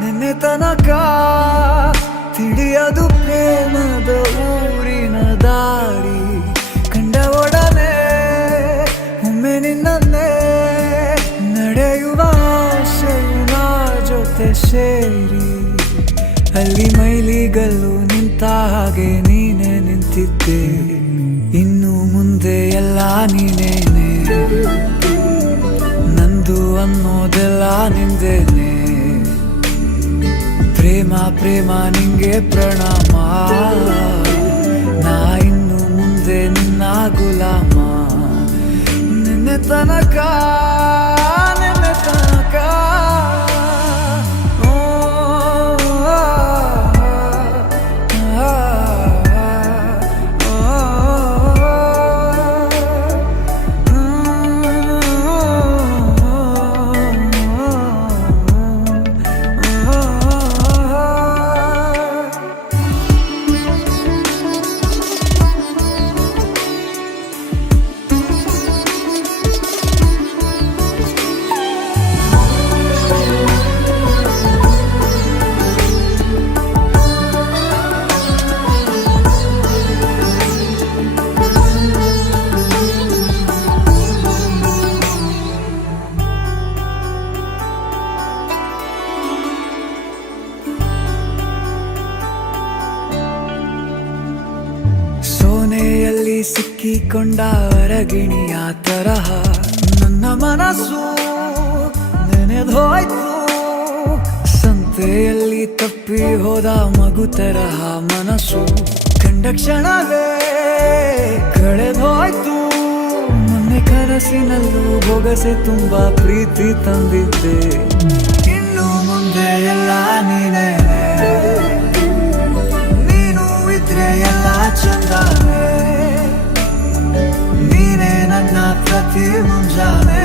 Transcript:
ನಿನ್ನೆ ತನಕ ತಿಳಿಯದು ಪ್ರೇಮದ ಊರಿನ ದಾರಿ ಕಂಡ ಒಡನೆ ಒಮ್ಮೆ ನಿನ್ನೇ ನಡೆಯುವ ಆಸೆಯ ಜೊತೆ ಸೇರಿ ಅಲ್ಲಿ ಮೈಲಿಗಲ್ಲು ನಿಂತ ಹಾಗೆ ನೀನೆ ನಿಂತಿದ್ದೆ. ಇನ್ನು ಮುಂದೆ ಎಲ್ಲ ನೀನೇನೆ, ನಂದು ಅನ್ನೋದೆಲ್ಲ ನಿಂದೇನೆ. ಪ್ರೇಮ ಪ್ರೇಮ ನಿಂಗೆ ಪ್ರಣಾಮ, ನಾ ಇನ್ನು ಮುಂದೆ ನಿನ್ನ ಗುಲಾಮ. ನಿನ್ನೆ ತನಕ ಸೋನೆಯಲ್ಲಿ ಸಿಕ್ಕಿಕೊಂಡ ಅರಗಿಣಿಯ ತರಹ ನನ್ನ ಮನಸ್ಸು ನೆನೆದೋಯ್ತು. ಸಂತೆಯಲ್ಲಿ ತಪ್ಪಿ ಹೋದ ಮಗು ತರಹ ಮನಸ್ಸು ಕಂಡ ಕ್ಷಣವೇ ಕಳೆದೋಯ್ತು. ಮೊನ್ನೆ ಕನಸಿನಲ್ಲೂ ಬೊಗಸೆ ತುಂಬಾ ಪ್ರೀತಿ ತಂದಿದ್ದೆ. ಇನ್ನು ಮುಂದೆ ಎಲ್ಲ ನೀನೇ, ನೀನು ಇದ್ರೆ ಎಲ್ಲ ಚಂದಾನೆ. ನೀನೇ ನನ್ನ ಪ್ರತಿ ಮುಂಜಾನೆ.